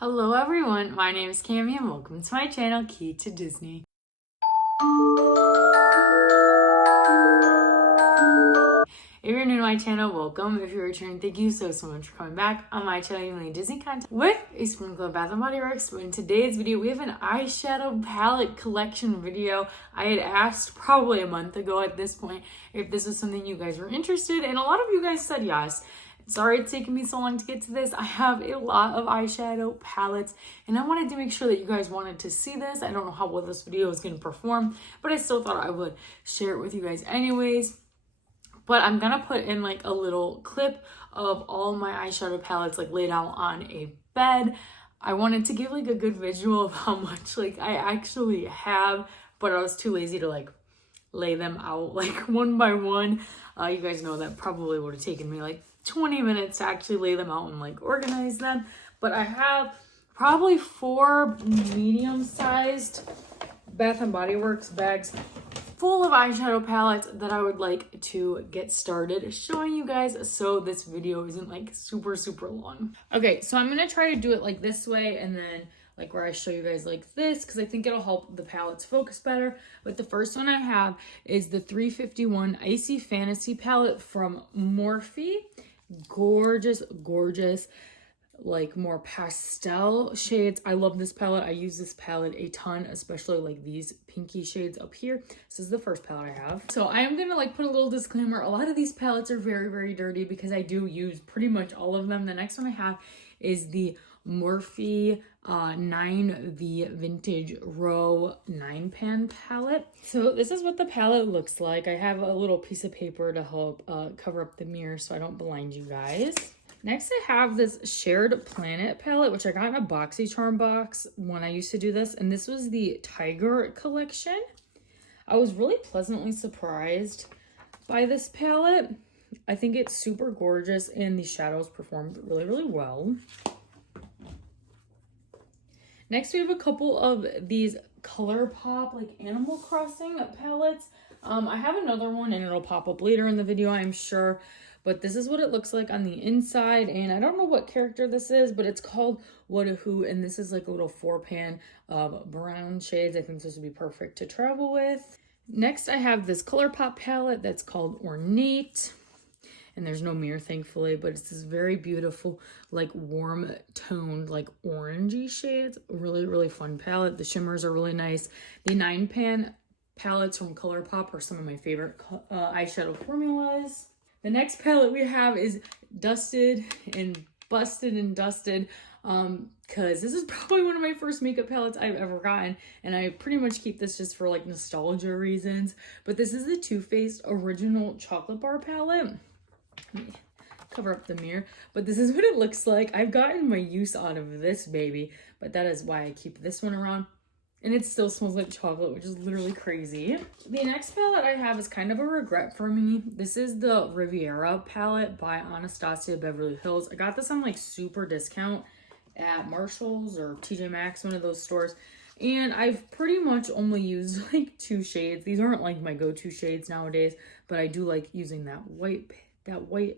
Hello everyone, my name is Cami and welcome to my channel, Key to Disney. If you're new to my channel, welcome. If you're returning, thank you so much for coming back. On my channel, you make Disney content with a sprinkle of Bath & Body Works. But in today's video, we have an eyeshadow palette collection video. I had asked probably a month ago at this point if this was something you guys were interested in, and a lot of you guys said yes. Sorry it's taken me so long to get to this. I have a lot of eyeshadow palettes and I wanted to make sure that you guys wanted to see this. I don't know how well this video is going to perform, but I still thought I would share it with you guys anyways. But I'm going to put in like a little clip of all my eyeshadow palettes like laid out on a bed. I wanted to give like a good visual of how much like I actually have, but I was too lazy to like lay them out like one by one. You guys know that probably would have taken me like 20 minutes to actually lay them out and like organize them. But I have probably 4 medium-sized Bath & Body Works bags full of eyeshadow palettes that I would like to get started showing you guys, so this video isn't like super long. Okay, so I'm gonna try to do it like this way and then like where I show you guys like this, because I think it'll help the palettes focus better. But the first one I have is the 351 Icy Fantasy palette from Morphe. Gorgeous like more pastel shades. I love this palette. I use this palette a ton, especially like these pinky shades up here. This is the first palette I have. So I am gonna like put a little disclaimer. A lot of these palettes are very dirty because I do use pretty much all of them. The next one I have is the Morphe 9V Vintage Row 9-pan palette. So this is what the palette looks like. I have a little piece of paper to help cover up the mirror so I don't blind you guys. Next I have this Shared Planet palette, which I got in a BoxyCharm box when I used to do this, and this was the Tiger collection. I was really pleasantly surprised by this palette. I think it's super gorgeous and the shadows performed really well. Next, we have a couple of these Colourpop, like Animal Crossing palettes. I have another one and it'll pop up later in the video, I'm sure. But this is what it looks like on the inside. And I don't know what character this is, but it's called What a Who. And this is like a little 4-pan of brown shades. I think this would be perfect to travel with. Next, I have this Colourpop palette that's called Ornate. And there's no mirror, thankfully, but it's this very beautiful, like warm toned, like orangey shades. Really fun palette. The shimmers are really nice. The 9-pan palettes from Colourpop are some of my favorite eyeshadow formulas. The next palette we have is Dusted and Busted and Dusted, because this is probably one of my first makeup palettes I've ever gotten, and I pretty much keep this just for like nostalgia reasons. But this is the Too Faced Original Chocolate Bar palette. Let me cover up the mirror, but this is what it looks like. I've gotten my use out of this baby, but that is why I keep this one around. And it still smells like chocolate, which is literally crazy. The next palette I have is kind of a regret for me. This is the Riviera palette by Anastasia Beverly Hills. I got this on like super discount at Marshall's or TJ Maxx, one of those stores. And I've pretty much only used like 2 shades. These aren't like my go-to shades nowadays, but I do like using that white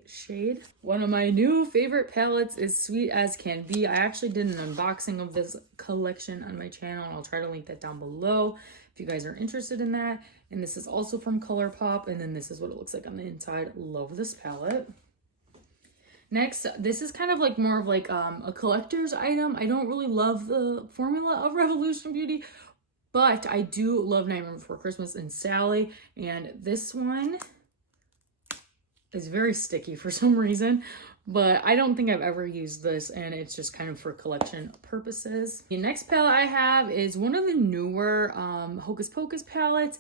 shade. One of my new favorite palettes is Sweet As Can Be. I actually did an unboxing of this collection on my channel, and I'll try to link that down below if you guys are interested in that. And this is also from Colourpop, and then this is what it looks like on the inside. Love this palette. Next, this is kind of like more of like a collector's item. I don't really love the formula of Revolution Beauty, but I do love Nightmare Before Christmas and Sally, and this one is very sticky for some reason, but I don't think I've ever used this, and it's just kind of for collection purposes. The next palette I have is one of the newer Hocus Pocus palettes.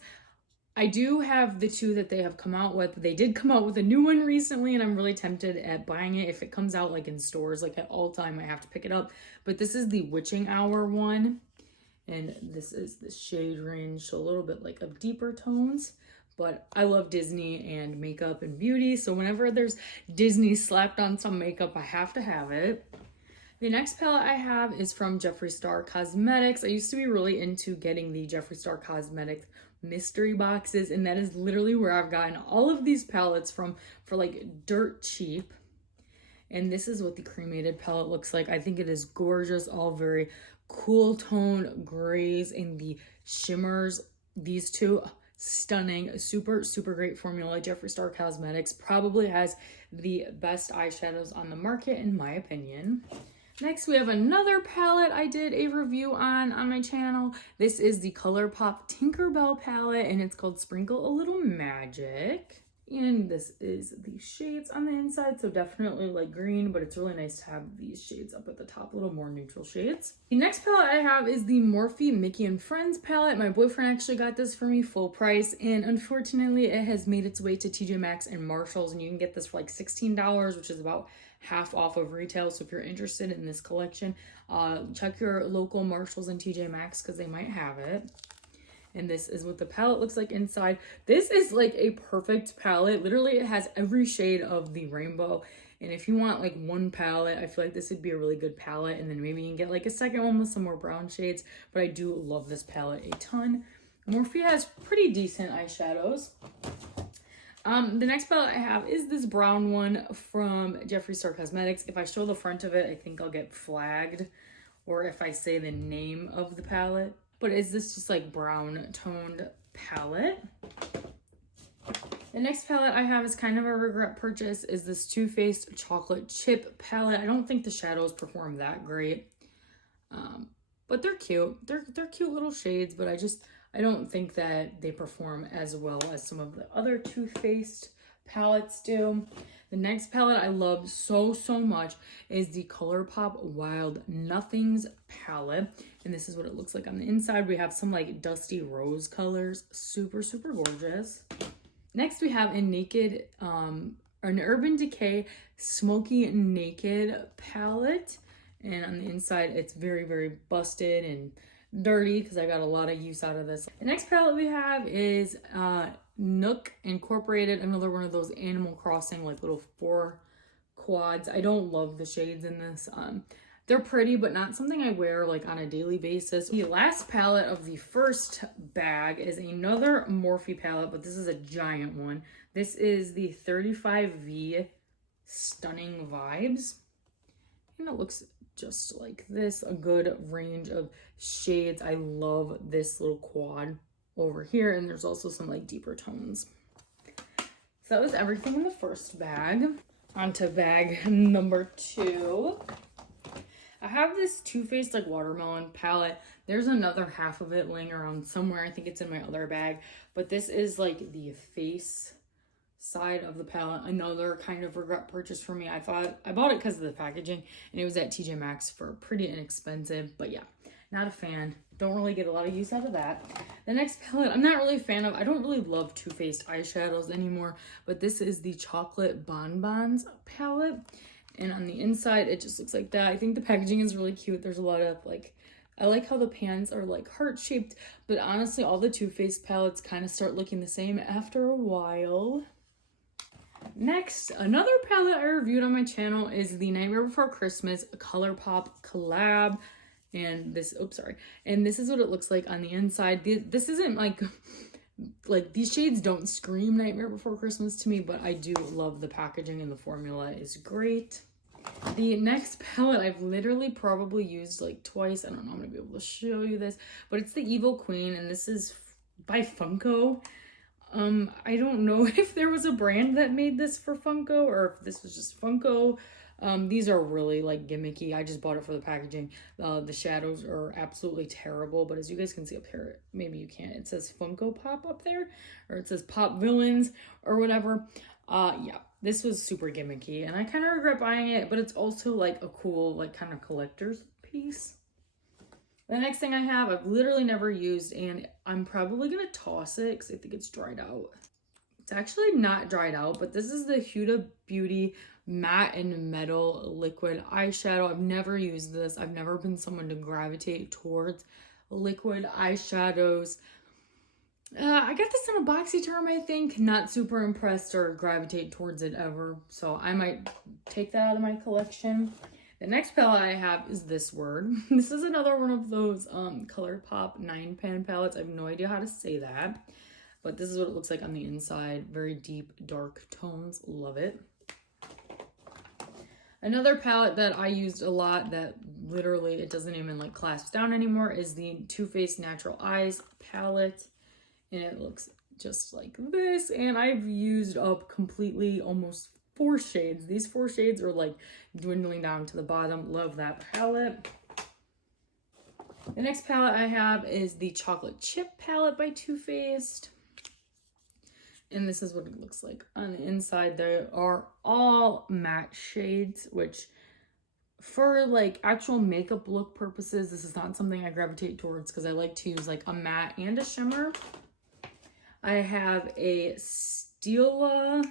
I do have the 2 that they have come out with. They did come out with a new one recently, and I'm really tempted at buying it. If it comes out like in stores, like at all time, I have to pick it up. But this is the Witching Hour one, and this is the shade range, so a little bit like of deeper tones. But I love Disney and makeup and beauty, so whenever there's Disney slapped on some makeup, I have to have it. The next palette I have is from Jeffree Star Cosmetics. I used to be really into getting the Jeffree Star Cosmetics mystery boxes, and that is literally where I've gotten all of these palettes from for like dirt cheap. And this is what the Cremated palette looks like. I think it is gorgeous, all very cool tone grays and the shimmers. These two, stunning, super, super great formula. Jeffree Star Cosmetics probably has the best eyeshadows on the market, in my opinion. Next, we have another palette I did a review on my channel. This is the Colourpop Tinkerbell palette, and it's called Sprinkle a Little Magic. And this is the shades on the inside, so definitely like green, but it's really nice to have these shades up at the top, a little more neutral shades. The next palette I have is the Morphe Mickey and Friends palette. My boyfriend actually got this for me full price, and unfortunately it has made its way to TJ Maxx and Marshalls, and you can get this for like $16, which is about half off of retail. So if you're interested in this collection, check your local Marshalls and TJ Maxx because they might have it. And this is what the palette looks like inside. This is like a perfect palette. Literally, it has every shade of the rainbow. And if you want like one palette, I feel like this would be a really good palette. And then maybe you can get like a second one with some more brown shades. But I do love this palette a ton. Morphe has pretty decent eyeshadows. The next palette I have is this brown one from Jeffree Star Cosmetics. If I show the front of it, I think I'll get flagged. Or if I say the name of the palette. But is this just like brown toned palette? The next palette I have is kind of a regret purchase, is this Too Faced Chocolate Chip palette. I don't think the shadows perform that great. But they're cute. They're cute little shades, but I don't think that they perform as well as some of the other Too Faced palettes do. The next palette I love so much is the Colourpop Wild Nothings palette. And this is what it looks like on the inside. We have some like dusty rose colors. Super, super gorgeous. Next we have an Urban Decay Smoky Naked palette. And on the inside it's very, very busted and dirty because I got a lot of use out of this. The next palette we have is Nook Incorporated, another one of those Animal Crossing like little 4 quads. I don't love the shades in this. They're pretty, but not something I wear like on a daily basis. The last palette of the first bag is another Morphe palette, but this is a giant one. This is the 35V Stunning Vibes, and it looks just like this, a good range of shades. I love this little quad over here, and there's also some like deeper tones. So that was everything in the first bag. On to bag number 2. I have this Too Faced like watermelon palette. There's another half of it laying around somewhere. I think it's in my other bag, but this is like the face side of the palette. Another kind of regret purchase for me. I bought it because of the packaging, and it was at TJ Maxx for pretty inexpensive, but yeah, not a fan. Don't really get a lot of use out of that. The next palette I'm not really a fan of. I don't really love Too Faced eyeshadows anymore, but this is the Chocolate Bonbons palette. And on the inside, it just looks like that. I think the packaging is really cute. There's a lot of like, I like how the pans are like heart-shaped, but honestly, all the Too Faced palettes kind of start looking the same after a while. Next, another palette I reviewed on my channel is the Nightmare Before Christmas Colourpop collab. And this, and this is what it looks like on the inside. This isn't like these shades don't scream Nightmare Before Christmas to me, but I do love the packaging and the formula is great. The next palette I've literally probably used like twice. I don't know, I'm gonna be able to show you this, but it's the Evil Queen, and this is by Funko. I don't know if there was a brand that made this for Funko or if this was just Funko. These are really like gimmicky. I just bought it for the packaging. The shadows are absolutely terrible, but as you guys can see up here, maybe you can't, it says Funko Pop up there, or it says Pop Villains or whatever. Yeah, this was super gimmicky and I kind of regret buying it, but it's also like a cool like kind of collector's piece. The next thing I have, I've literally never used, and I'm probably gonna toss it because I think it's dried out. It's actually not dried out, but this is the Huda Beauty Matte and Metal Liquid Eyeshadow. I've never used this. I've never been someone to gravitate towards liquid eyeshadows. I got this in a BoxyCharm, I think. Not super impressed or gravitate towards it ever, so I might take that out of my collection. The next palette I have is this word. This is another one of those Colourpop 9-pan palettes. I have no idea how to say that, but this is what it looks like on the inside. Very deep, dark tones. Love it. Another palette that I used a lot that literally it doesn't even like clasp down anymore is the Too Faced Natural Eyes palette. And it looks just like this. And I've used up completely almost 4 shades. These 4 shades are like dwindling down to the bottom. Love that palette. The next palette I have is the Chocolate Chip palette by Too Faced. And this is what it looks like on the inside. They are all matte shades, which for like actual makeup look purposes, this is not something I gravitate towards because I like to use like a matte and a shimmer. I have a Stila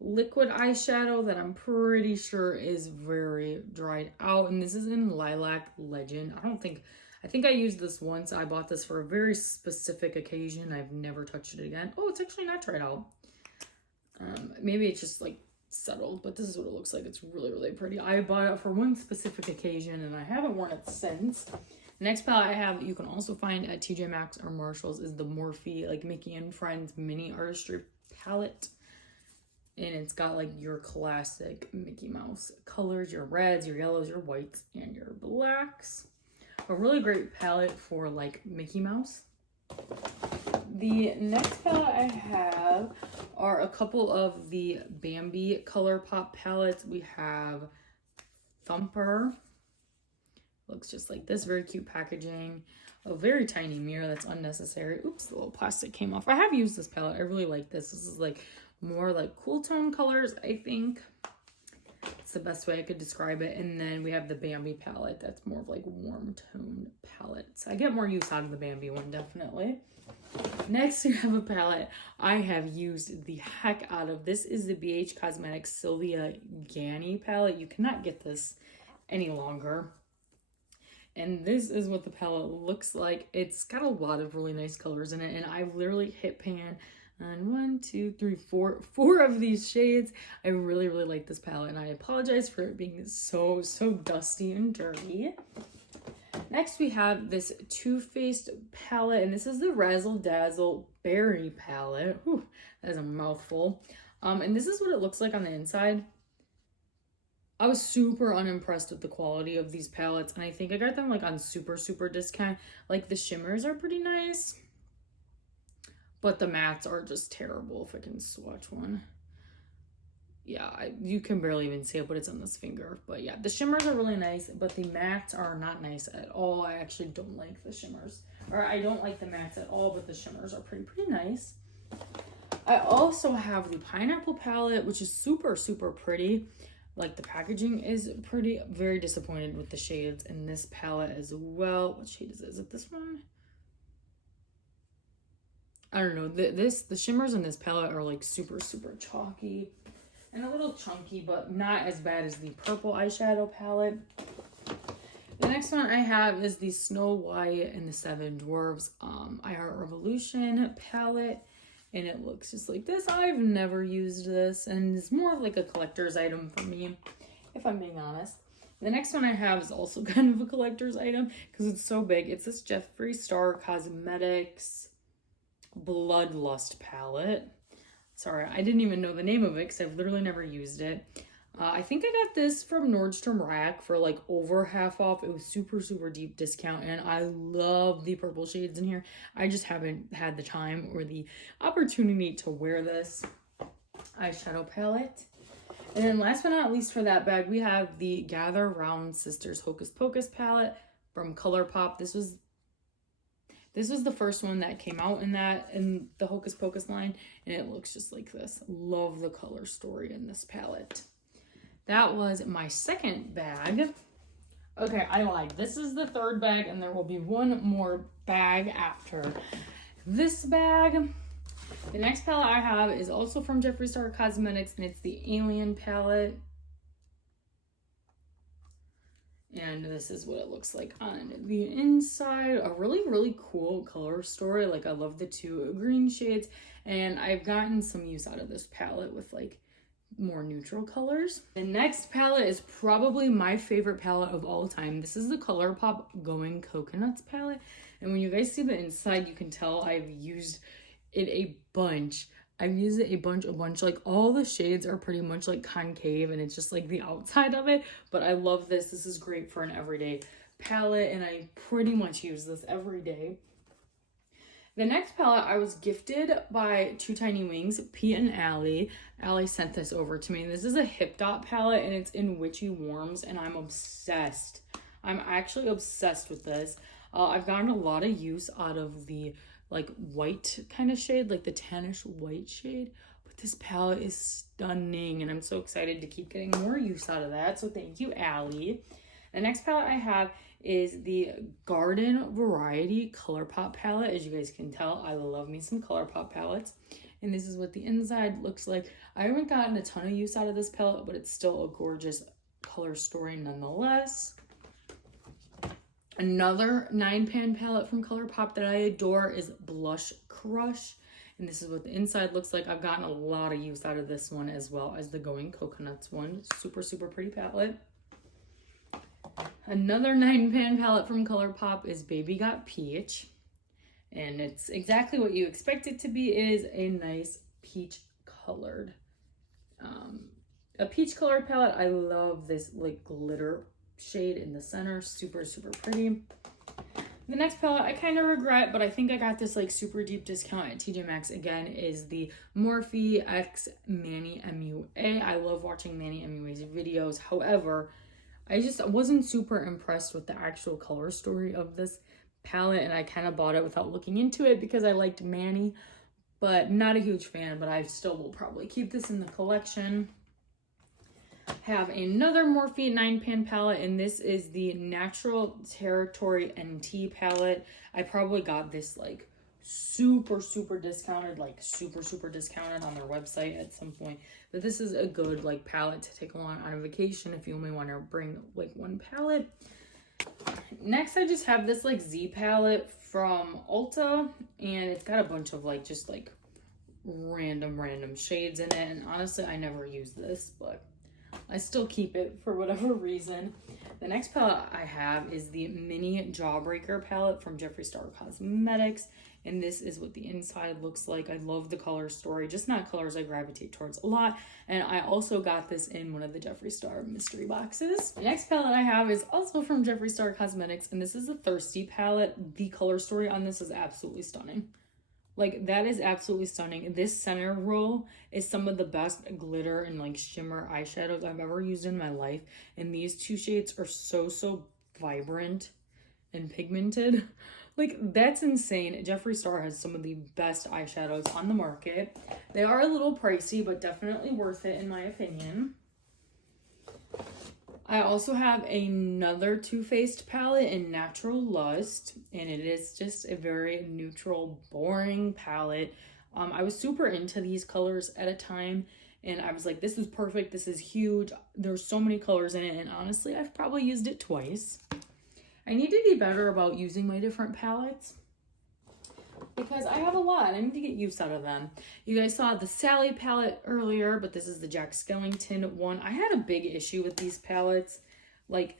liquid eyeshadow that I'm pretty sure is very dried out. And this is in Lilac Legend. I think I used this once. I bought this for a very specific occasion. I've never touched it again. Oh, it's actually not dried out. Maybe it's just like settled, but this is what it looks like. It's really, really pretty. I bought it for one specific occasion and I haven't worn it since. The next palette I have that you can also find at TJ Maxx or Marshall's is the Morphe like Mickey and Friends mini artistry palette. And it's got like your classic Mickey Mouse colors, your reds, your yellows, your whites, and your blacks. A really great palette for like Mickey Mouse. The next palette I have are a couple of the Bambi Colourpop palettes. We have Thumper. Looks just like this, very cute packaging. A very tiny mirror that's unnecessary. Oops, the little plastic came off. I have used this palette. I really like this. This is like more like cool tone colors, I think. It's the best way I could describe it. And then we have the Bambi palette. That's more of like warm toned palettes. I get more use out of the Bambi one, definitely. Next, we have a palette I have used the heck out of. This is the BH Cosmetics Sylvia Ganny palette. You cannot get this any longer. And this is what the palette looks like. It's got a lot of really nice colors in it. And I've literally hit pan on 1, 2, 3, 4 of these shades. I really, really like this palette. And I apologize for it being so dusty and dirty. Next, we have this Too Faced palette. And this is the Razzle Dazzle Berry palette. Whew, that is a mouthful. And this is what it looks like on the inside. I was super unimpressed with the quality of these palettes, and I think I got them like on super discount. Like the shimmers are pretty nice, but the mattes are just terrible. If I can swatch one. Yeah, you can barely even see it, but it's on this finger. But yeah, the shimmers are really nice, but the mattes are not nice at all. I actually don't like the shimmers, or I don't like the mattes at all, but the shimmers are pretty nice. I also have the Pineapple palette, which is super pretty. Like the packaging is pretty. Very disappointed with the shades in this palette as well. What shade is it? Is it this one? I don't know. The shimmers in this palette are like super chalky and a little chunky, but not as bad as the purple eyeshadow palette. The next one I have is the Snow White and the Seven Dwarves I Heart Revolution palette. And it looks just like this. I've never used this, and it's more of like a collector's item for me, if I'm being honest. The next one I have is also kind of a collector's item because it's so big. It's this Jeffree Star Cosmetics Bloodlust palette. Sorry, I didn't even know the name of it because I've literally never used it. I think I got this from Nordstrom Rack for like over half off. It was super deep discount, and I love the purple shades in here. I just haven't had the time or the opportunity to wear this eyeshadow palette. And then last but not least for that bag, we have the Gather Round Sisters Hocus Pocus palette from Colourpop. This was the first one that came out in the Hocus Pocus line, and it looks just like this. Love the color story in this palette. That was my second bag. Okay, I lied. This is the third bag, and there will be one more bag after this bag. The next palette I have is also from Jeffree Star Cosmetics, and it's the Alien palette. And this is what it looks like on the inside. A really cool color story. Like, I love the 2 green shades, and I've gotten some use out of this palette with like more neutral colors. The next palette is probably my favorite palette of all time. This is the Colourpop Going Coconuts palette, and when you guys see the inside, you can tell I've used it a bunch. I've used it a bunch, like all the shades are pretty much like concave and it's just like the outside of it, but I love this. This is great for an everyday palette and I pretty much use this every day. The next palette I was gifted by Two Tiny Wings, Pete and Allie. Allie sent this over to me. This is a Hip Dot palette and it's in Witchy Warms and I'm obsessed. I'm actually obsessed with this. I've gotten a lot of use out of the like white kind of shade, like the tannish white shade, but this palette is stunning and I'm so excited to keep getting more use out of that. So thank you, Allie. The next palette I have is the Garden Variety Colourpop palette. As you guys can tell, I love me some Colourpop palettes. And this is what the inside looks like. I haven't gotten a ton of use out of this palette, but it's still a gorgeous color story nonetheless. Another 9-pan palette from Colourpop that I adore is Blush Crush. And this is what the inside looks like. I've gotten a lot of use out of this one as well as the Going Coconuts one. Super, super pretty palette. Another 9-pan palette from Colourpop is Baby Got Peach. And it's exactly what you expect it to be. It is a nice peach colored. A peach colored palette. I love this like glitter shade in the center. Super, super pretty. The next palette I kind of regret, but I think I got this like super deep discount at TJ Maxx again, is the Morphe X Manny Mua. I love watching Manny Mua's videos. However, I just wasn't super impressed with the actual color story of this palette, and I kind of bought it without looking into it because I liked Manny, but not a huge fan, but I still will probably keep this in the collection. Have another Morphe 9-pan palette, and this is the Natural Territory NT palette. I probably got this like super, super discounted, like super, super discounted on their website at some point. But this is a good like palette to take along on a vacation if you only want to bring like one palette. Next, I just have this like Z palette from Ulta, and it's got a bunch of like just like random shades in it. And honestly, I never use this, but I still keep it for whatever reason. The next palette I have is the Mini Jawbreaker palette from Jeffree Star Cosmetics. And this is what the inside looks like. I love the color story, just not colors I gravitate towards a lot. And I also got this in one of the Jeffree Star mystery boxes. The next palette I have is also from Jeffree Star Cosmetics, and this is the Thirsty palette. The color story on this is absolutely stunning. Like, that is absolutely stunning. This center row is some of the best glitter and like shimmer eyeshadows I've ever used in my life. And these two shades are so vibrant and pigmented. Like, that's insane. Jeffree Star has some of the best eyeshadows on the market. They are a little pricey, but definitely worth it in my opinion. I also have another Too Faced palette in Natural Lust, and it is just a very neutral, boring palette. I was super into these colors at a time, and I was like, this is perfect, this is huge, there's so many colors in it, and honestly, I've probably used it twice. I need to be better about using my different palettes because I have a lot. I need to get use out of them. You guys saw the Sally palette earlier, but this is the Jack Skellington one. I had a big issue with these palettes, like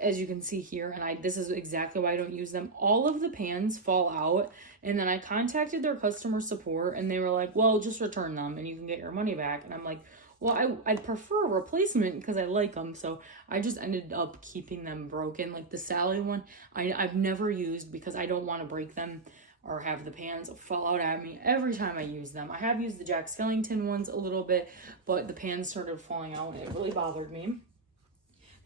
as you can see here, and this is exactly why I don't use them. All of the pans fall out, and then I contacted their customer support, and they were like, well, just return them and you can get your money back. And I'm like, well, I'd prefer a replacement because I like them, so I just ended up keeping them broken. Like the Sally one, I've never used because I don't want to break them or have the pans fall out at me every time I use them. I have used the Jack Skellington ones a little bit, but the pans started falling out and it really bothered me.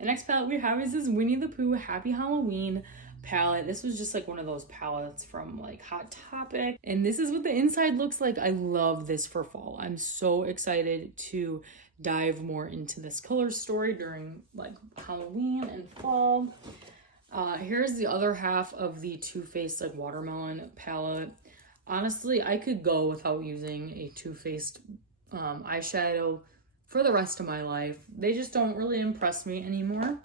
The next palette we have is this Winnie the Pooh Happy Halloween palette. This was just like one of those palettes from like Hot Topic, and this is what the inside looks like. I love this for fall. I'm so excited to dive more into this color story during like Halloween and fall. Here's the other half of the Too Faced like watermelon palette. Honestly, I could go without using a Too Faced eyeshadow for the rest of my life. They just don't really impress me anymore.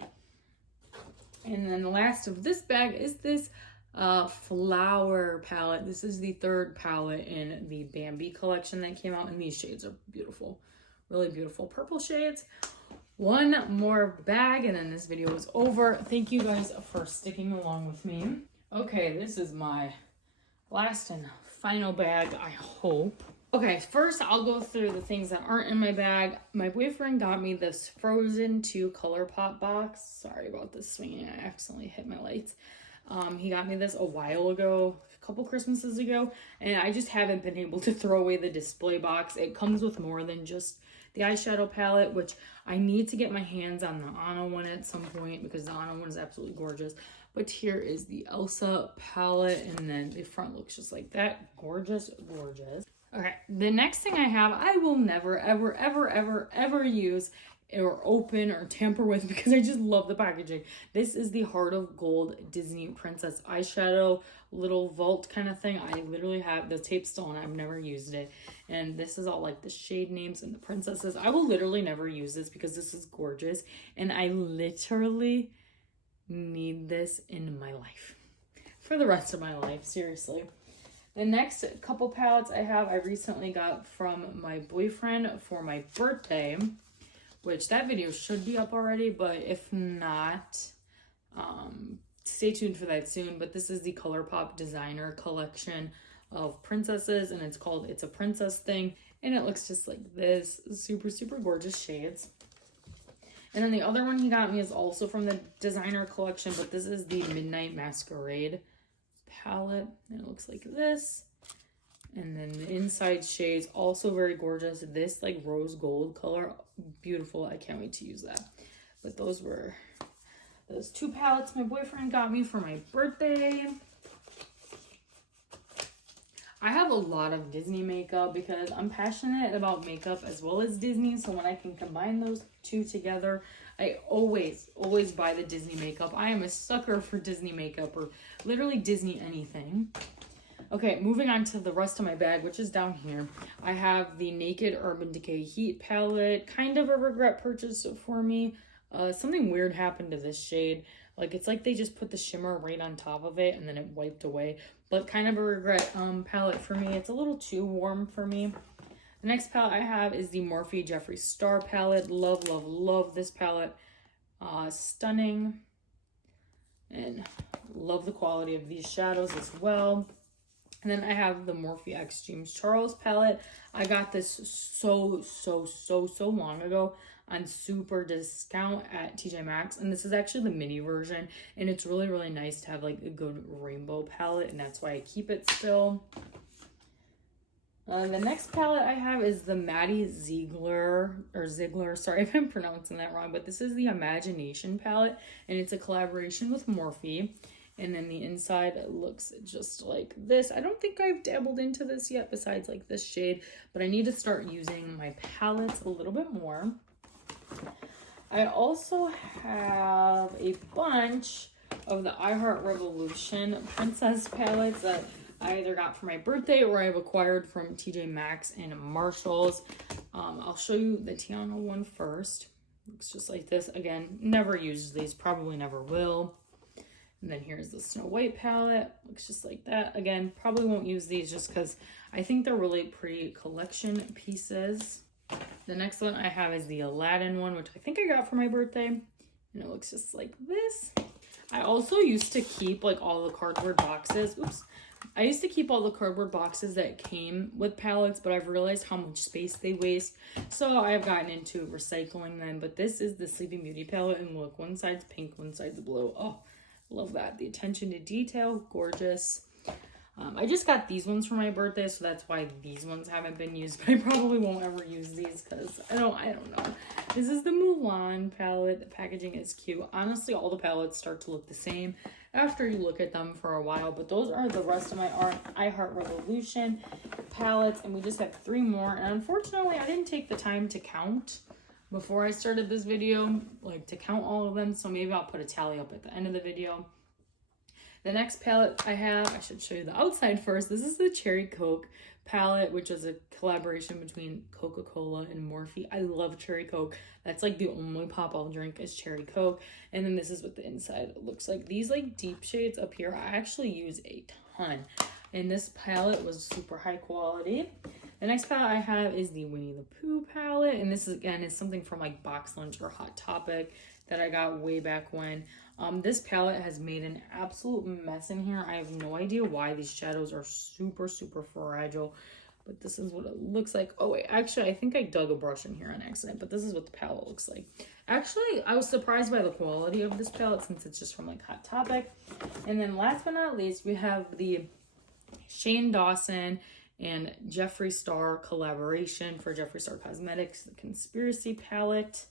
And then the last of this bag is this flower palette. This is the third palette in the Bambi collection that came out, and these shades are beautiful. Really beautiful purple shades. One more bag and then this video is over. Thank you guys for sticking along with me. Okay, this is my last and final bag, I hope. Okay, first I'll go through the things that aren't in my bag. My boyfriend got me this Frozen 2 Colourpop box. Sorry about this swinging, I accidentally hit my lights. He got me this a while ago, a couple Christmases ago, and I just haven't been able to throw away the display box. It comes with more than just the eyeshadow palette, which I need to get my hands on the Anna one at some point because the Anna one is absolutely gorgeous. But here is the Elsa palette, and then the front looks just like that. Gorgeous, gorgeous. Okay, the next thing I have, I will never, ever, ever, ever, ever use or open or tamper with because I just love the packaging. This is the Heart of Gold Disney Princess eyeshadow little vault kind of thing. I literally have the tape still on. I've never used it. And this is all like the shade names and the princesses. I will literally never use this because this is gorgeous. And I literally need this in my life for the rest of my life, seriously. The next couple palettes I recently got from my boyfriend for my birthday, which that video should be up already, but if not, stay tuned for that soon. But this is the Colourpop designer collection of princesses, and it's called It's a Princess Thing, and it looks just like this. Super, super gorgeous shades. And then the other one he got me is also from the designer collection, but this is the Midnight Masquerade palette, and it looks like this. And then the inside shades also very gorgeous. This like rose gold color, beautiful. I can't wait to use that. But those were those two palettes my boyfriend got me for my birthday. I have a lot of Disney makeup because I'm passionate about makeup as well as Disney. So when I can combine those two together, I always buy the Disney makeup. I am a sucker for Disney makeup or literally Disney anything. Okay, moving on to the rest of my bag, which is down here. I have the Naked Urban Decay Heat palette. Kind of a regret purchase for me. Something weird happened to this shade. Like, it's like they just put the shimmer right on top of it and then it wiped away. But kind of a regret palette for me. It's a little too warm for me. The next palette I have is the Morphe Jeffree Star palette. Love, love, love this palette. Stunning. And love the quality of these shadows as well. And then I have the Morphe X James Charles palette. I got this so long ago on super discount at TJ Maxx, and this is actually the mini version, and it's really, really nice to have like a good rainbow palette, and that's why I keep it still. The next palette I have is the Maddie Ziegler, sorry if I'm pronouncing that wrong, but this is the Imagination palette, and it's a collaboration with Morphe. And then the inside looks just like this. I don't think I've dabbled into this yet besides like this shade, but I need to start using my palettes a little bit more. I also have a bunch of the I Heart Revolution princess palettes that I either got for my birthday or I've acquired from TJ Maxx and Marshall's. I'll show you the Tiana one first. Looks just like this. Again, never used these, probably never will. And then here's the Snow White palette. Looks just like that. Again, probably won't use these just because I think they're really pretty collection pieces. The next one I have is the Aladdin one, which I think I got for my birthday. And it looks just like this. I also used to keep like all the cardboard boxes. Oops. I used to keep all the cardboard boxes that came with palettes, but I've realized how much space they waste. So I've gotten into recycling them. But this is the Sleeping Beauty palette. And look, one side's pink, one side's blue. Oh, love that. The attention to detail, gorgeous. I just got these ones for my birthday, so that's why these ones haven't been used, but I probably won't ever use these because I don't know. This is the Mulan palette. The packaging is cute. Honestly, all the palettes start to look the same after you look at them for a while, but those are the rest of my I Heart Revolution palettes, and we just have 3 more, and unfortunately, I didn't take the time to count before I started this video, like to count all of them, so maybe I'll put a tally up at the end of the video. The next palette I have, I should show you the outside first. This is the Cherry Coke palette, which is a collaboration between Coca-Cola and Morphe. I love Cherry Coke. That's like the only pop I'll drink is Cherry Coke. And then this is what the inside looks like. These like deep shades up here, I actually use a ton. And this palette was super high quality. The next palette I have is the Winnie the Pooh palette. And this is, again, is something from like Box Lunch or Hot Topic that I got way back when. This palette has made an absolute mess in here. I have no idea why. These shadows are super fragile. but this is what it looks like. Oh wait, actually I think I dug a brush in here on accident, but this is what the palette looks like. Actually, I was surprised by the quality of this palette since it's just from like Hot Topic. And then last but not least, we have the Shane Dawson and Jeffree Star collaboration for Jeffree Star Cosmetics, the Conspiracy palette.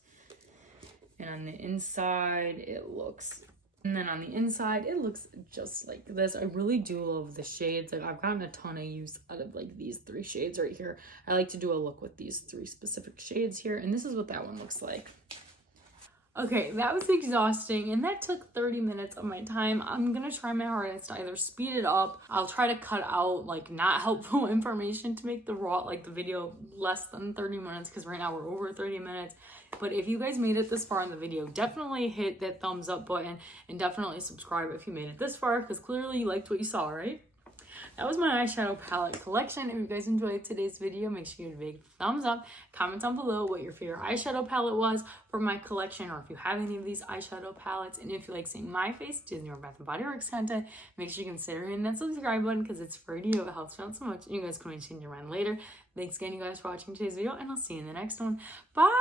And on the inside, it looks, and then on the inside, it looks just like this. I really do love the shades. Like, I've gotten a ton of use out of like these 3 shades right here. I like to do a look with these 3 specific shades here, and this is what that one looks like. Okay, that was exhausting, and that took 30 minutes of my time. I'm gonna try my hardest to either speed it up. I'll try to cut out like not helpful information to make the video less than 30 minutes, because right now we're over 30 minutes. But if you guys made it this far in the video, definitely hit that thumbs up button and definitely subscribe if you made it this far, because clearly you liked what you saw, right? That was my eyeshadow palette collection. If you guys enjoyed today's video, make sure you give it a big thumbs up. Comment down below what your favorite eyeshadow palette was for my collection, or if you have any of these eyeshadow palettes. And if you like seeing my face, Disney or Bath & Body Works content, make sure you consider hitting that subscribe button, because it's free to you. It helps me out so much. And you guys can always change your mind later. Thanks again, you guys, for watching today's video, and I'll see you in the next one. Bye!